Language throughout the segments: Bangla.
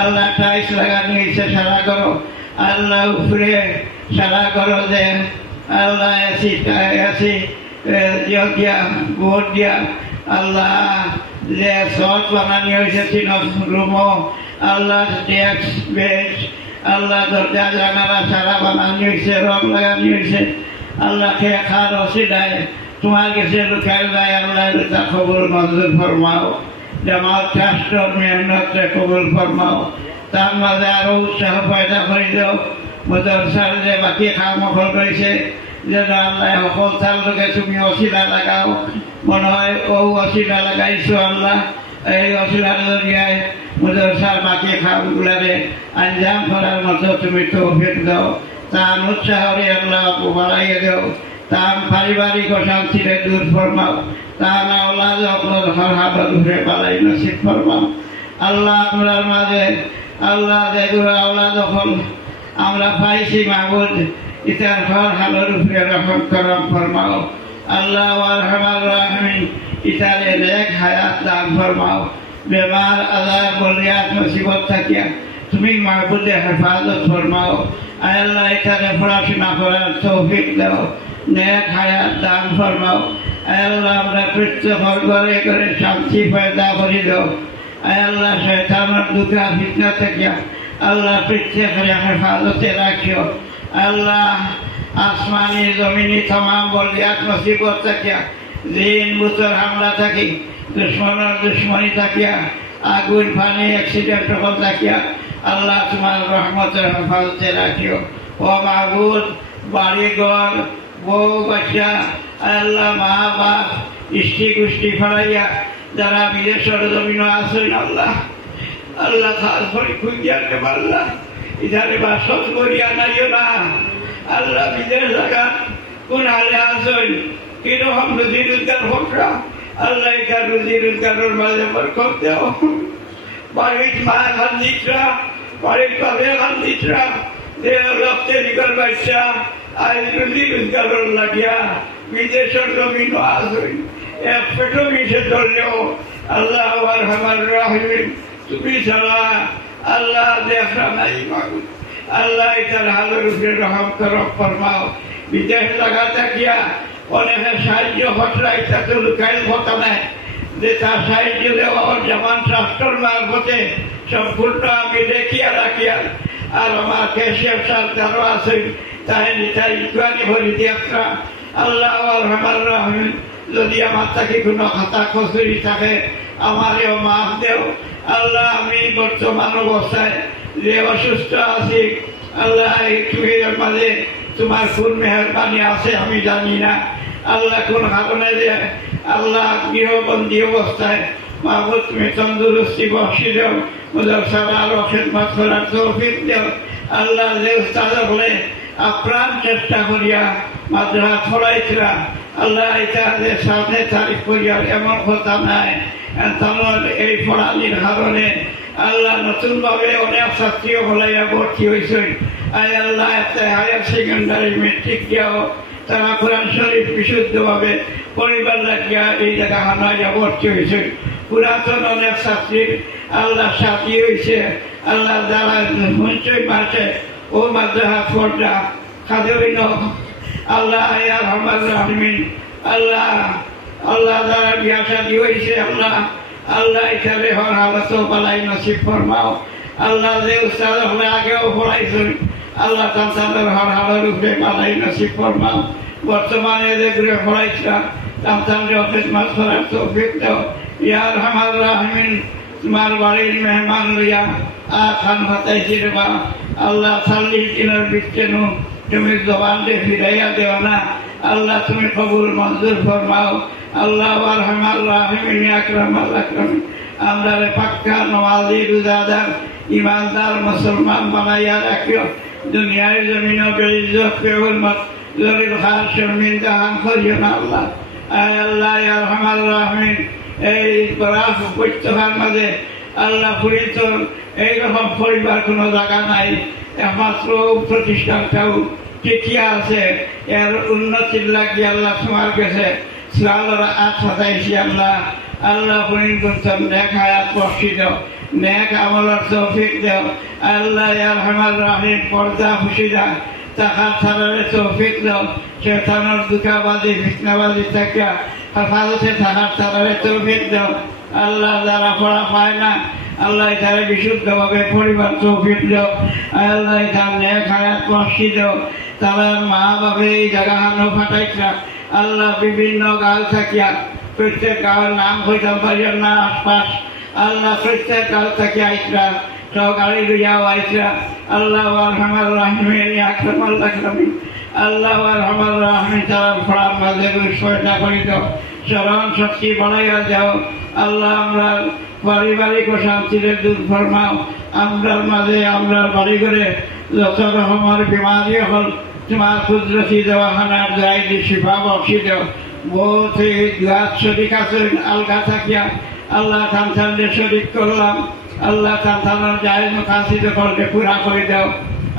আল্লাহ টাইস লাগানো হয়েছে সারা করো। আল্লাহ উপরে সারা করো যে আল্লাহ এসি এসি দিয়া, ভোট দিয়া। আল্লাহ যে সৎ বানানি হয়েছে রুমো। আল্লাহ ডেস্ক বেঞ্চ আল্লাহ দরজা জানালা সারা বানানি হয়েছে রং লাগানি হয়েছে আল্লাহ খেয়ে খার অসিলায় তোমার কাছে লুকায় যায় আল্লাহ খবর মঞ্জুর ফরমাও। জামাত রাষ্ট্র মেহনত কবুল ফরমাও, তার মাঝে আরও উৎসাহ পয়দা করে দাও। মদরসার যে বাকি খাম মখল করেছে যেন আল্লাহ সকল তার লোকে তুমি অশিলা লাগাও। মনে হয়, ও অশিলা লাগাইছো আল্লাহ, এই অশিলার জরিয়ায় মদরসার বাকি খামগুলারে আঞ্জাম করার মতো তুমি তৌফিক দাও। তার উৎসাহরে আল্লাহ বাড়াইয়ে দাও। তার পারিবারিক অশান্তিরে দূর ফরমাও। তার আওলাদ আপনার হর হাবা ঘুরে পালাই আল্লাহ আমরার মাঝে, আল্লাহ যেগুলো আওলাদ যখন আমরা পাইছি মাহবুদ ইতার ঘর হালের উপরে রহম করম ফরমাও। আল্লাহ আরহামার রাহমিন হায়াত দান ফরমাও। বেমার আজার বলিয়াত মুসিবত থাকিয়া তুমি মাহবুদে হেফাজত ফরমাও। আল্লাহ, ইতারে পড়াশোনা করার তৌফিক দাও, নেক হায়াত দান ফরমাও। আল্লাহ আমরা পৃথ্বী ঘরে করে শান্তি পয়দা করে আয় আল্লাহ শয়তানের দুটা ফিতনা থেকে আল্লাহ পৃথ্বী করে হেফাজতে রাখিও। আল্লাহ আসমানি জমিনি তমাম বলিয়াত মুসিবত থাকিয়া দিন বুতর হামলা থাকি দুশ্মনের দুশ্মনী থাকিয়া, আগুন, পানি অ্যাক্সিডেন্ট হল থাকিয়া আল্লাহ তোমার রহমতের হেফাজতে রাখিও। ও মাহবুদ বাড়ি ঘর বউ বাচ্চা আল্লাহ মা বাপ ইষ্টি গোষ্ঠী ফড়াইয়া যারা বিদেশের জমিন আছেন আল্লাহ আল্লাহ খাস করে খুঁজিয়াকে পারলা ইধারে বাসত করিয়া নাইও না। আল্লাহ বিদেশ জায়গা কোন হালে আসেন কীরকম রুজি রোজগার হোকরা আল্লাহ এটা রুজি রোজগারের মাঝে বরকত দেও। বাড়ির মা খান দিতরা বাড়ির বাপে খান দিতরা যে রক্তে নিকল বাচ্চা আজ রুজি রোজগারের লাগিয়া বিদেশের জমিন আসেন এক পেটো মিশে ধরলেও আল্লাহ আর আমার রাহিম তুমি ছাড়া আল্লাহ দেখা নাই মাগুন আল্লাহ এটার হালের উপরে রহম করো ফরমাও বিদেশ লাগা থাকিয়া অনেকে সাহায্য ঘটরা এটা তো লুকাইল ঘটা নাই যে তার সাহায্য দেওয়া যেমন শাস্ত্রর মারফতে সম্পূর্ণ আমি দেখিয়া রাখিয়া আর আমার কেশিয়ার সাল তারও আছে নিতাই ইকুয়ানি ভরি দিয়াত্রা আল্লাহ আর আমার যদি আমার তাকে কোনো খাতা খসুরি থাকে, আমারেও মাফ দেও। আল্লাহ, আমি বর্তমান অবস্থায় যে অসুস্থ আছি, আল্লাহ একটু এর মাঝে তোমার কোন মেহরবানি আছে, আমি জানি না। আল্লাহ, কোন কারণে যে আল্লাহ গৃহবন্দী অবস্থায় মাহবুদ তুমি তন্দুরস্তি বসি দেও মুদর সারা খেদমত করার তৌফিক দেও। আল্লাহ, যে উস্তাদ বলে আপ্রাণ চেষ্টা করিয়া মাদ্রাস ছড়াইছিলা আল্লাহ যে সামনে তারিখ করিয়া এমন কথা নাই। এই পড়ালির কারণে আল্লাহ নতুনভাবে অনেক ছাত্রীও হলাইয়া ভর্তি হয়েছে আই আল্লাহ হায়ার সেকেন্ডারি মেট্রিক দিয়াও। তারা কোরআন শরীফ বিশুদ্ধভাবে পরিবার রাখিয়া এই জায়গা হানাইয়া ভর্তি হয়েছে পুরাতন অনেক ছাত্রীর আল্লাহ সাথী হয়েছে আল্লাহ যারা মঞ্চই মাসে ও মাদ্রাহা ফোরটা খাদেবিন আল্লাহ আমার রহমিন আল্লাহ আল্লাহ দ্বারা বিয়া শাদী হয়েছে আল্লাহ আল্লাহ এখানে হর হালত পালাই নসিব ফরমাও। আল্লাহ যে উস্তাদ হলে আগেও পড়াইছেন আল্লাহ তাদের হর হালের উপরে পালাই নসিব ফরমাও। বর্তমানে যে ঘুরে পড়াইছিলাম তাদের অফিস মাস করার তৌফিক দাও। ইয়ার হামার রাহমিন তোমার বাড়ির মেহমান লইয়া আ খান রে বা আল্লাহ সাল্লির কিনার বিচ্ছেনু তুমি জবান দিয়ে ফিরাইয়া দেও না। আল্লাহ তুমি কবুল মঞ্জুর ফরমাও। আল্লাহ আরহামার রাহিমিন আকরাম আল্লাহ আকরাম আমরা পাক্কা নওয়াজি রোজাদার ইমানদার মুসলমান বানাইয়া রাখিও। দুনিয়ার জমিন বেইজ্জত বেহুরমত জলিল খার, শর্মিন্দা হান করিও না আল্লাহ। আয় আল্লাহ আরহামার রাহমিন। এই উপত্যকার মাঝে আল্লাহ পুরিত এইরকম পরিবার কোনো জায়গা নাই। একমাত্র প্রতিষ্ঠানটাও টিকিয়া আছে। এর উন্নতির লাগিয়ে আল্লাহ তোমার কাছে সালার আট সাতাইশি আল্লাহ। আল্লাহ পুরিন কুন্তম দেখায় বর্ষিত নেক আমলের তৌফিক দেও। আল্লাহ ইয়ার হামার রাহিম, পর্দা খুশিদা তাহার ছাড়ারে তৌফিক দাও। শেতানোর দুঃখাবাদী ফিতনাবাদী থাকিয়া হেফাজতে থাকার ছাড়ারে তৌফিক দাও। আল্লাহ যারা পড়া পায় না। আল্লাহ তারা বিশুদ্ধভাবে পরিবার তৌফিক দাও। আল্লাহ তার নেক হায়াত বসি দাও। তারা মা বাপে এই জায়গা হানো ফাটাইছা আল্লাহ বিভিন্ন গাল থাকিয়া প্রত্যেক গাঁয়ের নাম হইতাম পারিয়ার না আশপাশ। আল্লাহ প্রত্যেক গাল থাকি আইসরা সব গাড়ি লইয়াও আইসরা আল্লাহ আরহামার রাহমিন আকরাম আল্লাহ আরহামার তারা ফড়ার মাঝে স্মরণ শক্তি বাড়াইয়া যাও। আল্লাহ, আমরা পারিবারিক ও শান্তিরে দূর ফরমাও। আমরার মাঝে আমরার বাড়ি করে যত রকমের বিমারি হল, তোমার কুদরতি দেওয়াখানার যে শিফা বক্সি দেও। গাছ আছে, আলগা থাকিয়া। আল্লাহ থানথানদের শরিক করলাম। আল্লাহ থানথানের যাই মুখাসিদ করলে পুরা করে দাও।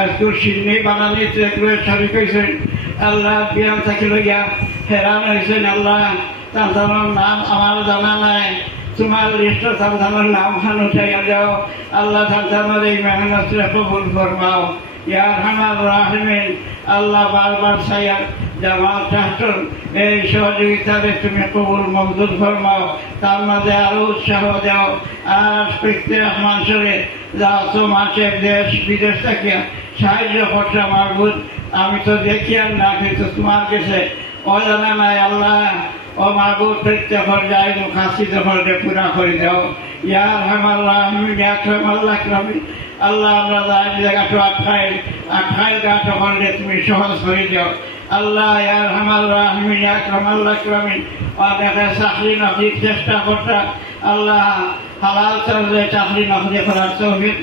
আজকে সিন্নি বানানি শরিক হয়েছেন আল্লাহ বিয়াম থাকি লইয়া হেরান হয়েছেন আল্লাহ। থানথানের নাম আমার জানা নাই। তোমার লিস্ট থানথানের নাম খান উঠাইয়া যাও। আল্লাহ থানথানের এই মেহনত কবুল ফরমাও। ইয়ার হামার রাহমিন। আল্লাহ বারবার সাইয়ার জামাল চাহতন এই সহযোগিতারে তুমি কবুল ফরমাও। তার মাঝে আরও উৎসাহ দাও। আর প্রত্যেক মানুষের যাও তো মাসের দেশ, বিদেশ থেকে সাহায্য করছে আমার বুধ আমি তো দেখি আর না, কিন্তু তোমার কাছে অজানা নাই, আল্লাহ। ও মাহবুব প্রত্যেক যাই মুখাসি দখল পুরা করে দাও। ইয়ার রাহমিন আকরাম। আল্লাহ আল্লাহ আমরা যাই জায়গাটা আটকাইল গাছ করলে তুমি সহজ করে দাও। আল্লাহ হামার রাহমিন আকরাম আল্লাহ আকরামিন অনেকে চাকরি নকরির চেষ্টা করতা। আল্লাহ হালাল চললে চাকরি নকরি করার তৌফিক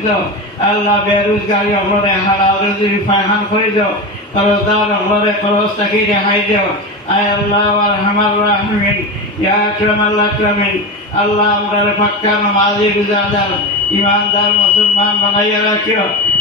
আল্লাহ বেরোজগারি হলে হালাল রুজি ফায়হান করে দাও। করজদার হলে খরচ থাকি রেহাই দাও। আয় আল্লাহ আর হামার রাহমিন ইয়া আকরাম আল্লাহ আকরামিন আল্লাহ আমরা পাক্কা নামাজি গুজারদার ইমানদার মুসলমান বানাইয়া রাখিও।